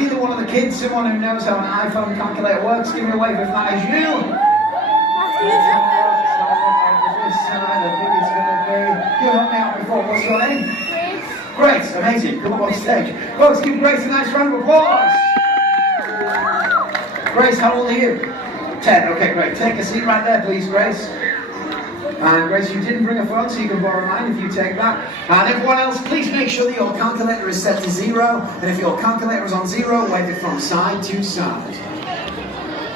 either one of the kids, someone who knows how an iPhone calculator works, give me a wave if that is you. This side, I think it's going to be... You helped me out before, what's your name? Grace, amazing, come up on stage. Folks, give Grace a nice round of applause. Grace, how old are you? 10, okay, great. Take a seat right there, please, Grace. And Grace, you didn't bring a phone, so you can borrow mine if you take that. And everyone else, please make sure that your calculator is set to 0. And if your calculator is on 0, wave it from side to side.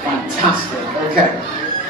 Fantastic, okay.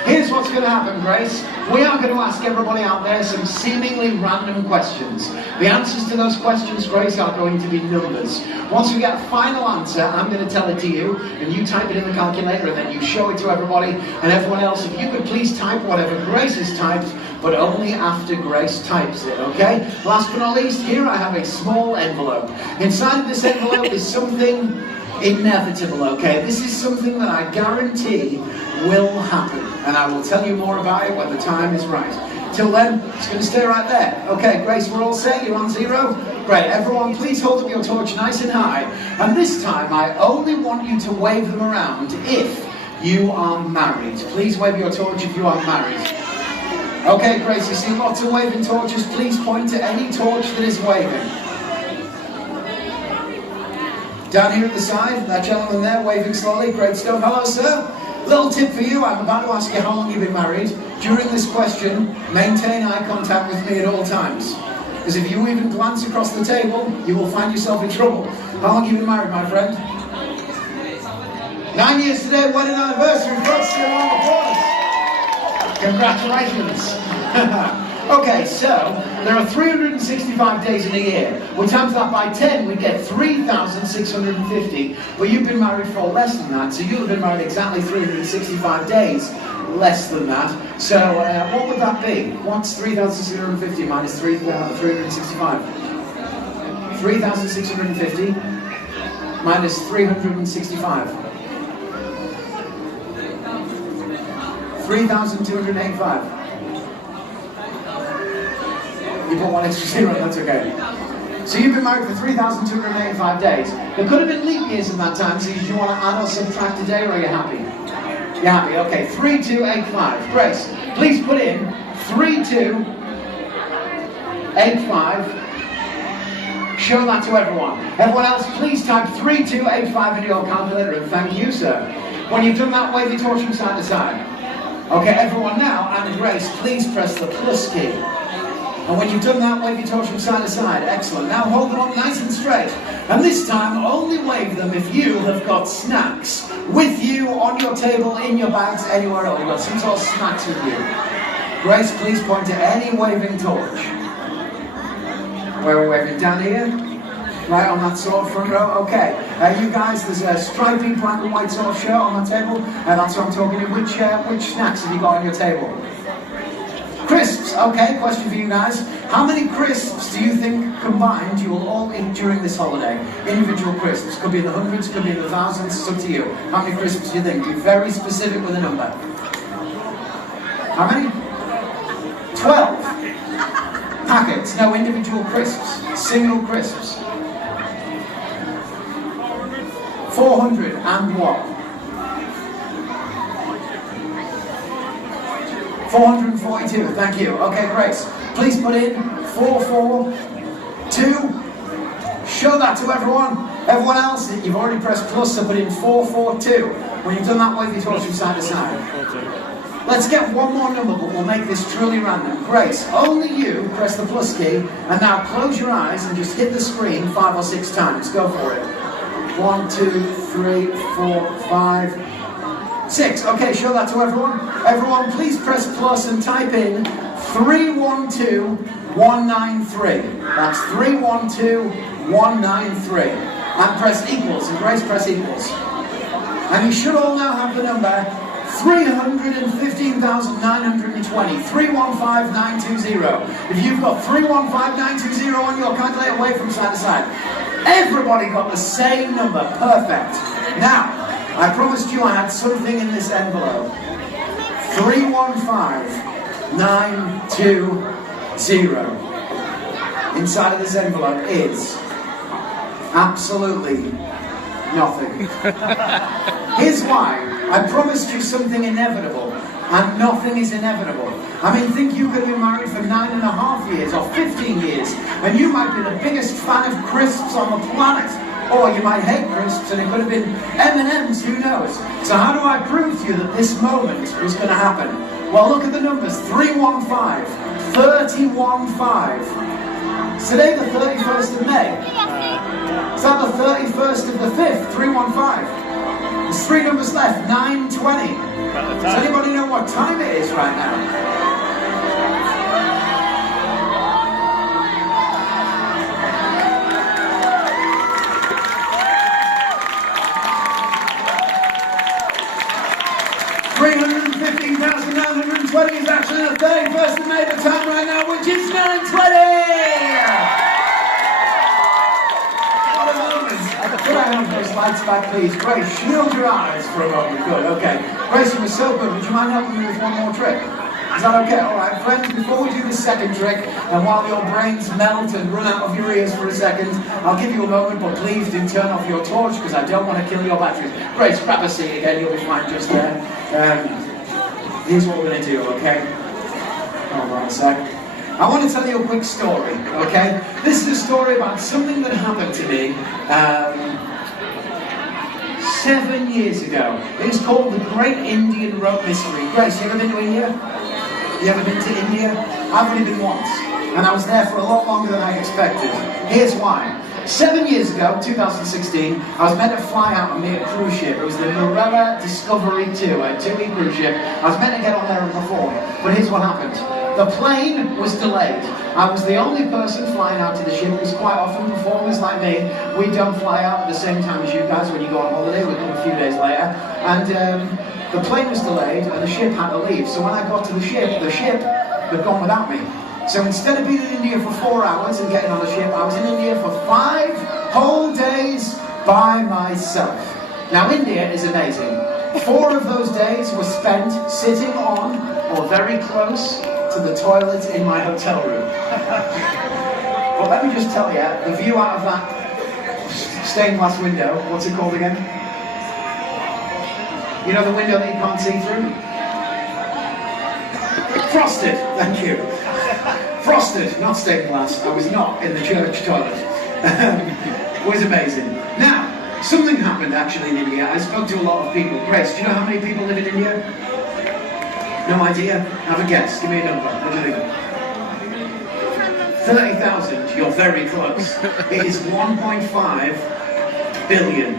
Here's what's going to happen, Grace. We are going to ask everybody out there some seemingly random questions. The answers to those questions, Grace, are going to be numbers. Once we get a final answer, I'm going to tell it to you, and you type it in the calculator, and then you show it to everybody, and everyone else, if you could please type whatever Grace has typed, but only after Grace types it, okay? Last but not least, here I have a small envelope. Inside of this envelope is something inevitable, okay? This is something that I guarantee will happen, and I will tell you more about it when the time is right. Till then, it's going to stay right there. Okay, Grace, we're all set? You're on 0? Great. Everyone, please hold up your torch nice and high. And this time, I only want you to wave them around if you are married. Please wave your torch if you are married. Okay, Grace, you see lots of waving torches. Please point to any torch that is waving. Down here at the side, that gentleman there waving slowly. Great stuff. Hello, sir. Little tip for you, I'm about to ask you how long you've been married. During this question, maintain eye contact with me at all times. Because if you even glance across the table, you will find yourself in trouble. How long have you been married, my friend? 9 years today, wedding anniversary. Folks, give a round of applause. Congratulations. Okay, so there are 365 days in a year. We times that by 10, we get 3,650. But you've been married for less than that, so you'll have been married exactly 365 days less than that. So what would that be? What's 3,650 minus 365? 3,650 minus 365. 3,285. You put one extra zero, that's okay. So you've been married for 3,285 days. There could have been leap years in that time, so do you want to add or subtract a day, or are you happy? You're happy, okay. 3,285. Grace, please put in 3,285. Show that to everyone. Everyone else, please type 3,285 into your calculator, and thank you, sir. When you've done that, wave your torch from side to side. Okay, everyone now, and Grace, please press the plus key. And when you've done that, wave your torch from side to side. Excellent. Now hold them up nice and straight. And this time, only wave them if you have got snacks with you, on your table, in your bags, anywhere else. You've got some sort of snacks with you. Grace, please point to any waving torch. Where we're waving? Down here? Right on that sort of front row? Okay. You guys, there's a stripy black and white sort of shirt on the table. And that's what I'm talking to. Which snacks have you got on your table? Crisps, okay, question for you guys. How many crisps do you think combined you will all eat during this holiday? Individual crisps, could be in the hundreds, could be in the thousands, it's up to you. How many crisps do you think? Be very specific with a number. How many? 12 packets, no, individual crisps, single crisps. 400 and what? 442, thank you. Okay, Grace, please put in 442. Show that to everyone. Everyone else, you've already pressed plus, so put in 442. When you've done that, wave your torch from side to side. Let's get one more number, but we'll make this truly random. Grace, only you press the plus key, and now close your eyes and just hit the screen 5 or 6 times. Go for it. 1, 2, 3, 4, 5, 6. Okay, show that to everyone. Everyone, please press plus and type in 312193. That's 312193. And press equals, and Grace, press equals. And you should all now have the number 315,920, 315920. If you've got 315920 on your calculator, wave from side to side. Everybody got the same number, perfect. Now, I promised you I had something in this envelope. 315920. Inside of this envelope is absolutely Nothing. Here's why. I promised you something inevitable, and nothing is inevitable. I mean, think you could have been married for 9.5 years or 15 years, and you might be the biggest fan of crisps on the planet. Or you might hate crisps, and it could have been M&M's, who knows? So how do I prove to you that this moment was going to happen? Well, look at the numbers. 315, 315. Is today the 31st of May? Is that the 31st of the 5th? 315. There's 3 numbers left. 9:20. Does anybody know what time it is right now? Is actually the 31st of May, the time right now, which is 9:20! What a moment! Could I have those lights back, please? Grace, shield your eyes for a moment. Good, okay. Grace, you were so good. Would you mind helping me with one more trick? Is that okay? Alright, friends, before we do the second trick, and while your brains melt and run out of your ears for a second, I'll give you a moment, but please do turn off your torch, because I don't want to kill your batteries. Grace, grab a seat again, you'll be fine just there. Here's what we're going to do, okay? Hold on a sec. I want to tell you a quick story, okay? This is a story about something that happened to me 7 years ago. It's called the Great Indian Rope Mystery. Grace, you ever been to India? You ever been to India? I've only been once, and I was there for a lot longer than I expected. Here's why. 7 years ago, 2016, I was meant to fly out on a cruise ship. It was the Marella Discovery 2, a 2-week cruise ship. I was meant to get on there and perform, but here's what happened. The plane was delayed. I was the only person flying out to the ship, because quite often performers like me, we don't fly out at the same time as you guys when you go on holiday. We come a few days later. And the plane was delayed, and the ship had to leave. So when I got to the ship had gone without me. So instead of being in India for 4 hours and getting on the ship, I was in India for 5 whole days by myself. Now, India is amazing. 4 of those days were spent sitting on or very close to the toilet in my hotel room. But let me just tell you, the view out of that stained glass window, what's it called again? You know the window that you can't see through? Frosted, thank you. Frosted, not stained glass. I was not in the church toilet. It was amazing. Now, something happened actually in India. I spoke to a lot of people. Grace, do you know how many people live in India? No idea? Have a guess. Give me a number. What do you think? 30,000. You're very close. It is 1.5 billion.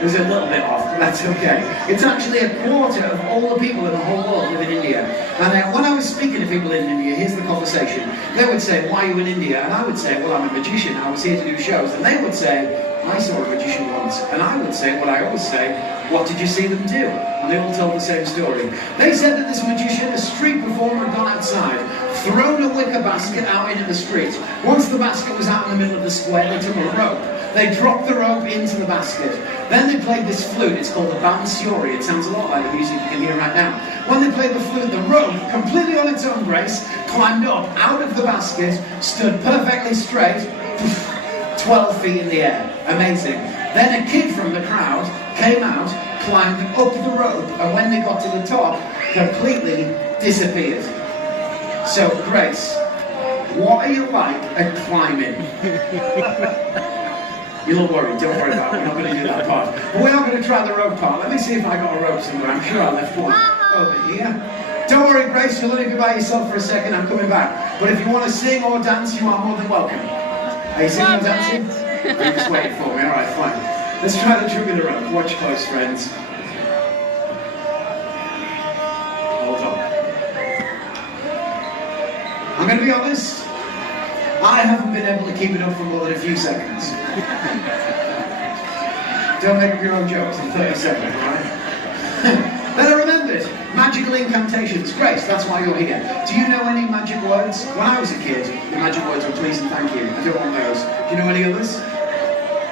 It was a little bit off, but that's okay. It's actually a quarter of all the people in the whole world live in India. And when I was speaking to people in India, here's the conversation. They would say, why are you in India? And I would say, well, I'm a magician. I was here to do shows. And they would say, I saw a magician once. And I would say, what I always say, what did you see them do? And they all told the same story. They said that this magician, a street performer, had gone outside, thrown a wicker basket out into the street. Once the basket was out in the middle of the square, they took a rope. They dropped the rope into the basket. Then they played this flute. It's called the bansuri. It sounds a lot like the music you can hear right now. When they played the flute, the rope, completely on its own, Grace, climbed up out of the basket, stood perfectly straight, 12 feet in the air. Amazing. Then a kid from the crowd came out, climbed up the rope, and when they got to the top, completely disappeared. So, Grace, what are you like at climbing? You're not worried, don't worry about it, we're not going to do that part. But we are going to try the rope part. Let me see if I got a rope somewhere. I'm sure I left one over here. Don't worry, Grace, you'll only be by yourself for a second, I'm coming back. But if you want to sing or dance, you are more than welcome. Are you singing or dancing? Or are you just waiting for me? Alright, fine. Let's try the trick of the rope. Watch close, friends. Hold on. I'm going to be honest. I haven't been able to keep it up for more than a few seconds. Don't make up your own jokes in 30 seconds, right? Then I remembered, magical incantations. Grace, that's why you're here. Do you know any magic words? When I was a kid, the magic words were please and thank you. I don't want those. Do you know any others?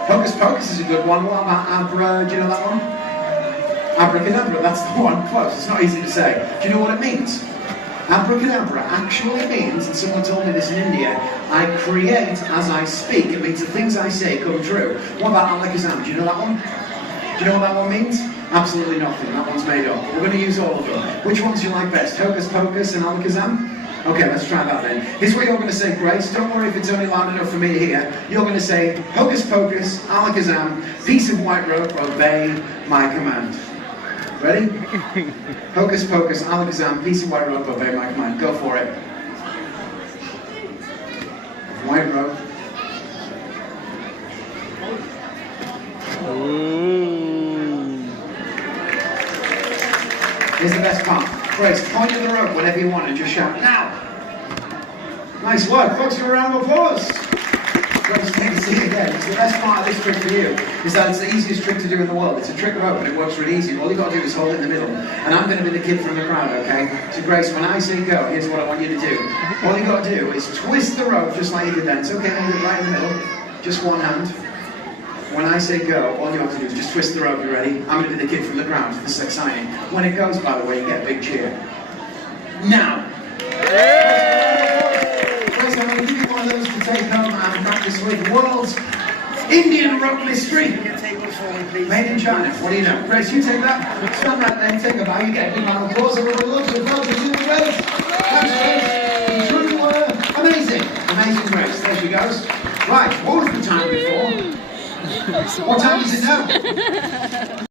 Hocus pocus is a good one. What about abra? Do you know that one? Abracadabra, that's the one. Close. It's not easy to say. Do you know what it means? Abracadabra actually means, and someone told me this in India, I create as I speak. It means the things I say come true. What about alakazam? Do you know that one? Do you know what that one means? Absolutely nothing. That one's made up. We're going to use all of them. Which ones do you like best? Hocus Pocus and alakazam? Okay, let's try that then. Here's what you're going to say, Grace. Don't worry if it's only loud enough for me to hear. You're going to say, Hocus Pocus, alakazam, piece of white rope, obey my command. Ready? Hocus Pocus, alakazam, piece of white rope, obey my command. Go for it. White rope. Here's the best part. Grace, point at the rope whenever you want and just shout, now! Nice work, folks, for a round of applause. Grace, take a seat again. It's the best part of this trick for you, is that it's the easiest trick to do in the world. It's a trick rope and it works really easy. All you've got to do is hold it in the middle. And I'm going to be the kid from the crowd, okay? So Grace, when I say go, here's what I want you to do. All you've got to do is twist the rope just like you did then. It's okay, hold it right in the middle. Just one hand. When I say go, all you have to do is just twist the rope. You ready? I'm going to be the kid from the ground. This is exciting. When it goes, by the way, you get a big cheer. Now! Grace, I'm going to give you one of those to take home and practice with. World's Indian rope mystery. Made in China. What do you know? Grace, you take that. Stand right there, take a bow. You get a big round of applause. Everybody loves it. Folks, you do the Grace. Thanks, Grace. True, amazing. Amazing Grace. There she goes. Right, what was the time before? What time is it now?